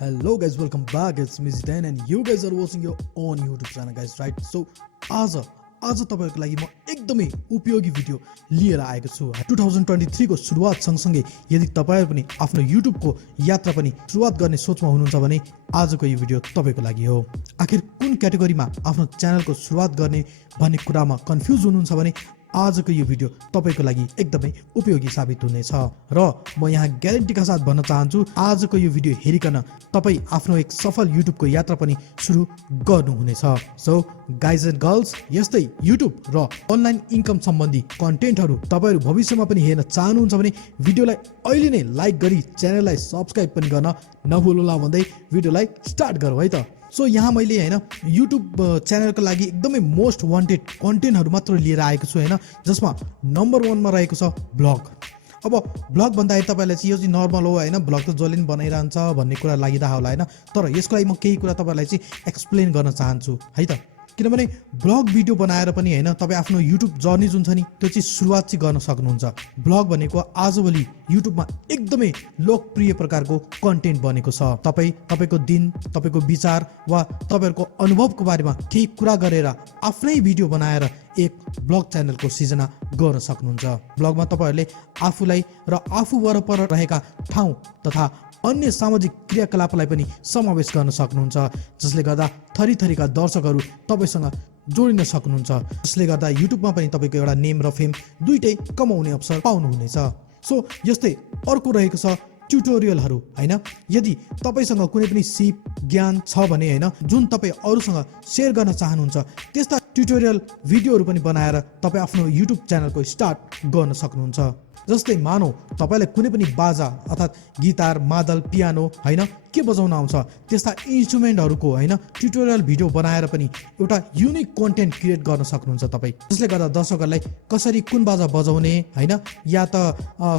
Hello guys, welcome back. It's me jeetenyaan and you guys are watching your own YouTube channel guys, right? So आज तपाईहरुको लागि म एकदमै उपयोगी video लिएर आएको छु। 2023 को सुरुवात सँगसँगै यदि तपाईहरु पनि आफ्नो YouTube को यात्रा पनि सुरुवात गर्ने सोचमा हुनुहुन्छ भने आजको यो भिडियो तपाईको लागि हो। आखिर कुन क्याटेगोरीमा आफ्नो च्यानलको सुरुवात गर्ने भन्ने कुरामा कन्फ्युज हुनुहुन्छ भने आजको यो भिडियो तपाईको लागि एकदमै उपयोगी साबित हुनेछ र म यहाँ ग्यारेन्टीका साथ भन्न चाहन्छु आजको यो भिडियो हेरिकन तपाई आफ्नो एक सफल YouTube को यात्रा पनि सुरु गर्नुहुनेछ। सो गाइज एन्ड गर्ल्स, यस्तै YouTube र अनलाइन इन्कम सम्बन्धी कन्टेन्टहरु तपाईहरु भविष्यमा पनि हेर्न चाहनुहुन्छ भने भिडियोलाई अहिले नै लाइक गरी च्यानललाई सब्स्क्राइब पनि गर्न नभुल्नुहोला भन्दै भिडियोलाई स्टार्ट गरौँ है त। सो यहाँ मैले हैन YouTube च्यानलको लागि एकदमै मोस्ट वान्टेड कन्टेन्टहरु मात्र लिएर आएको छु हैन, जसमा नम्बर 1 मा रहेको छ ब्लग। अब ब्लग भन्दाखेरि तपाईलाई चाहिँ यो चाहिँ नर्मल हो हैन, ब्लग त जसले पनि बनाइरहन्छ भन्ने कुरा लागिदा होला हैन, तर यसको लागि म केही कुरा तपाईलाई चाहिँ एक्सप्लेन गर्न चाहन्छु है त। किनभने ब्लग भिडियो बनाएर पनि हैन तपाई आफ्नो YouTube जर्नी जुन छ नि त्यो चाहिँ सुरुवात चाहिँ गर्न सक्नुहुन्छ। ब्लग भनेको आजभोलि YouTube मा एकदमै लोकप्रिय प्रकारको कन्टेन्ट बनेको छ। तपाईको दिन, तपाईको विचार वा तपाईहरुको अनुभवको बारेमा केही कुरा गरेर आफ्नै भिडियो बनाएर एक ब्लग च्यानलको सिर्जना गर्न सक्नुहुन्छ। ब्लगमा तपाईहरुले आफुलाई र आफू वरपर रहेका ठाउँ तथा अन्य सामाजिक क्रियाकलापलाई पनि समावेश गर्न सक्नुहुन्छ, जसले गर्दा थरीथरीका दर्शकहरू तपाईसँग जोडिन सक्नुहुन्छ, जसले गर्दा युट्युबमा पनि तपाईको एउटा नेम र फेम दुईटै कमाउने अवसर पाउनुहुनेछ। सो यस्तै अर्को रहेको छ ट्युटोरियलहरू हैन। यदि तपाईसँग कुनै पनि सिप ज्ञान छ भने हैन जुन तपाई अरूसँग शेयर गर्न चाहनुहुन्छ त्यस्ता ट्युटोरियल भिडियोहरू पनि बनाएर तपाई आफ्नो युट्युब च्यानलको स्टार्ट गर्न सक्नुहुन्छ। जस्तै मानौ तपाईलाई कुनै पनि बाजा अर्थात् गिटार, मादल, पियानो हैन के बजाउन आउँछ त्यस्ता इन्स्ट्रुमेन्टहरुको हैन ट्युटोरियल भिडियो बनाएर पनि एउटा युनिक कन्टेन्ट क्रिएट गर्न सक्नुहुन्छ तपाई, जसले गर्दा दर्शकहरुलाई कसरी कुन बाजा बजाउने हैन या त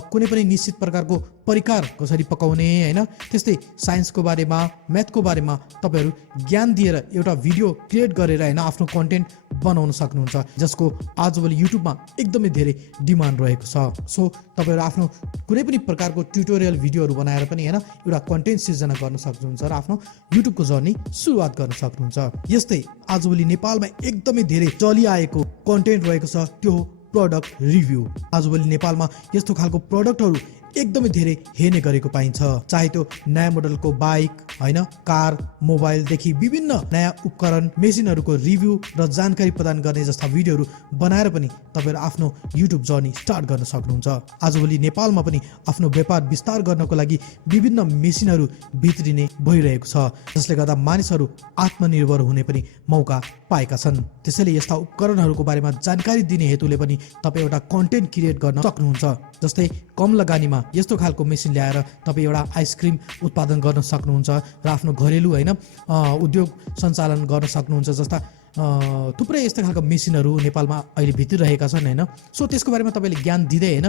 कुनै पनि निश्चित प्रकारको परिकार कसरी पकाउने हैन त्यस्तै साइन्सको बारेमा, म्याथको बारेमा तपाईहरु ज्ञान दिएर एउटा भिडियो क्रिएट गरेर हैन आफ्नो कन्टेन्ट बनाउन सक्नुहुन्छ, जसको आजभोलि युट्युबमा एकदमै धेरै डिमान्ड रहेको छ। सो तपाईहरु आफ्नो कुनै पनि प्रकारको ट्युटोरियल भिडियोहरू बनाएर पनि हैन एउटा कन्टेन्ट सिर्जना गर्न सक्नुहुन्छ र आफ्नो युट्युबको जर्नी सुरुवात गर्न सक्नुहुन्छ। यस्तै आजभोलि नेपालमा एकदमै धेरै चलिआएको कन्टेन्ट रहेको छ त्यो हो प्रोडक्ट रिभ्यू। आजभोलि नेपालमा यस्तो खालको प्रोडक्टहरू एकदमै धेरै हेर्ने गरेको पाइन्छ, चाहे त्यो नयाँ मोडलको बाइक हैन, कार, मोबाइलदेखि विभिन्न नयाँ उपकरण, मेसिनहरूको रिभ्यू र जानकारी प्रदान गर्ने जस्ता भिडियोहरू बनाएर पनि तपाईहरु आफ्नो युट्युब जर्नी स्टार्ट गर्न सक्नुहुन्छ। आजभोलि नेपालमा पनि आफ्नो व्यापार विस्तार गर्नको लागि विभिन्न मेसिनहरू भित्रिने भइरहेको छ, जसले गर्दा मानिसहरू आत्मनिर्भर हुने पनि मौका पाएका छन्। त्यसैले यस्ता उपकरणहरूको बारेमा जानकारी दिने हेतुले पनि तपाई एउटा कन्टेन्ट क्रिएट गर्न सक्नुहुन्छ। जस्तै कम लगानीमा यस्तो खालको मेसिन ल्याएर तपाई एउटा आइसक्रिम उत्पादन गर्न सक्नुहुन्छ र आफ्नो घरेलु हैन उद्योग सञ्चालन गर्न सक्नुहुन्छ। जस्ता थुप्रै यस्ता खालका मेसिनहरू नेपालमा अहिले भित्रिरहेका छन् हैन। सो त्यसको बारेमा तपाईले ज्ञान दिँदै हैन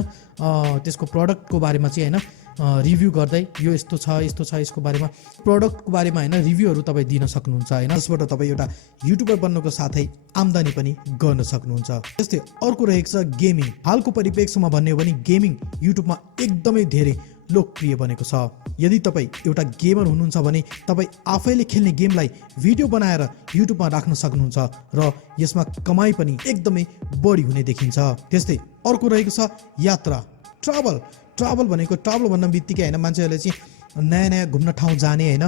त्यसको प्रडक्टको बारेमा चाहिँ हैन रिभ्यू गर्दै यो यस्तो छ यसको बारेमा प्रडक्टको बारेमा हैन रिभ्यूहरू तपाई दिन सक्नुहुन्छ हैन, जसबाट तपाई एउटा युट्युबर बन्नको साथै आम्दानी पनि गर्न सक्नुहुन्छ। त्यस्तै अर्को रहेको छ गेमिङ। हालको परिप्रेक्ष्यमा भन्ने हो भने गेमिङ युट्युबमा एकदमै धेरै लोकप्रिय बनेको छ। यदि तपाई एउटा गेमर हुनुहुन्छ भने तपाई आफैले खेल्ने गेमलाई भिडियो बनाएर युट्युबमा राख्न सक्नुहुन्छ र यसमा कमाई पनि एकदमै बढी हुने देखिन्छ। त्यस्तै अर्को रहेको छ यात्रा, ट्राभल भनेको ट्राभल भन्न बित्तिकै हैन मान्छेहरूले चाहिँ नयाँ घुम्न ठाउँ जाने हैन,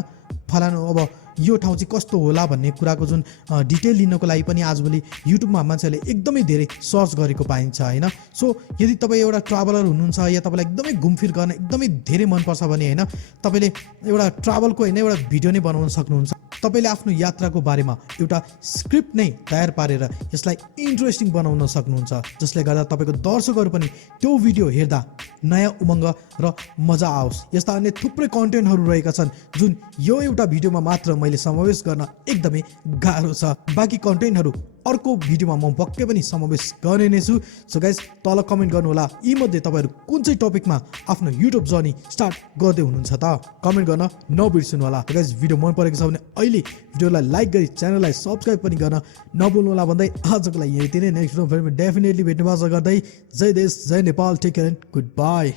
फलानु अब यो ठाउँ चाहिँ कस्तो होला भन्ने कुराको जुन डिटेल लिनको लागि पनि आजभोलि युट्युबमा मान्छेहरूले एकदमै धेरै सर्च गरेको पाइन्छ हैन। सो यदि तपाईँ एउटा ट्राभलर हुनुहुन्छ या तपाईँलाई एकदमै घुमफिर गर्न एकदमै धेरै मनपर्छ भने हैन तपाईँले एउटा ट्राभलको हैन एउटा भिडियो नै बनाउन सक्नुहुन्छ। तपाईले आफ्नो यात्राको बारेमा एउटा स्क्रिप्ट नै तयार पारेर यसलाई इन्ट्रेस्टिङ बनाउन सक्नुहुन्छ, जसले गर्दा तपाईको दर्शकहरू पनि त्यो भिडियो हेर्दा नयाँ उमङ्ग र मजा आओस्। यस्ता अन्य थुप्रै कन्टेन्टहरू रहेका छन् जुन यो एउटा भिडियोमा मात्र मैले समावेश गर्न एकदमै गाह्रो छ। बाँकी कन्टेन्टहरू अर्को भिडियोमा म पक्कै पनि समावेश गर्ने नै छु। सो गाइस तल कमेन्ट गर्नुहोला यी मध्ये तपाईहरु कुन चाहिँ टपिकमा आफ्नो युट्युब जर्नी स्टार्ट गर्दै हुनुहुन्छ त कमेन्ट गर्न नबिर्सनु होला। गाइस भिडियो मन परेको छ भने अहिले भिडियोलाई लाइक गरी च्यानललाई सब्स्क्राइब पनि गर्न नभुल्नु होला भन्दै आजको लागि यति नै। नेक्स्ट भिडियोमा डेफिनेटली भेट्ने बाचा गर्दै जय देश जय Nepal, take care and good by.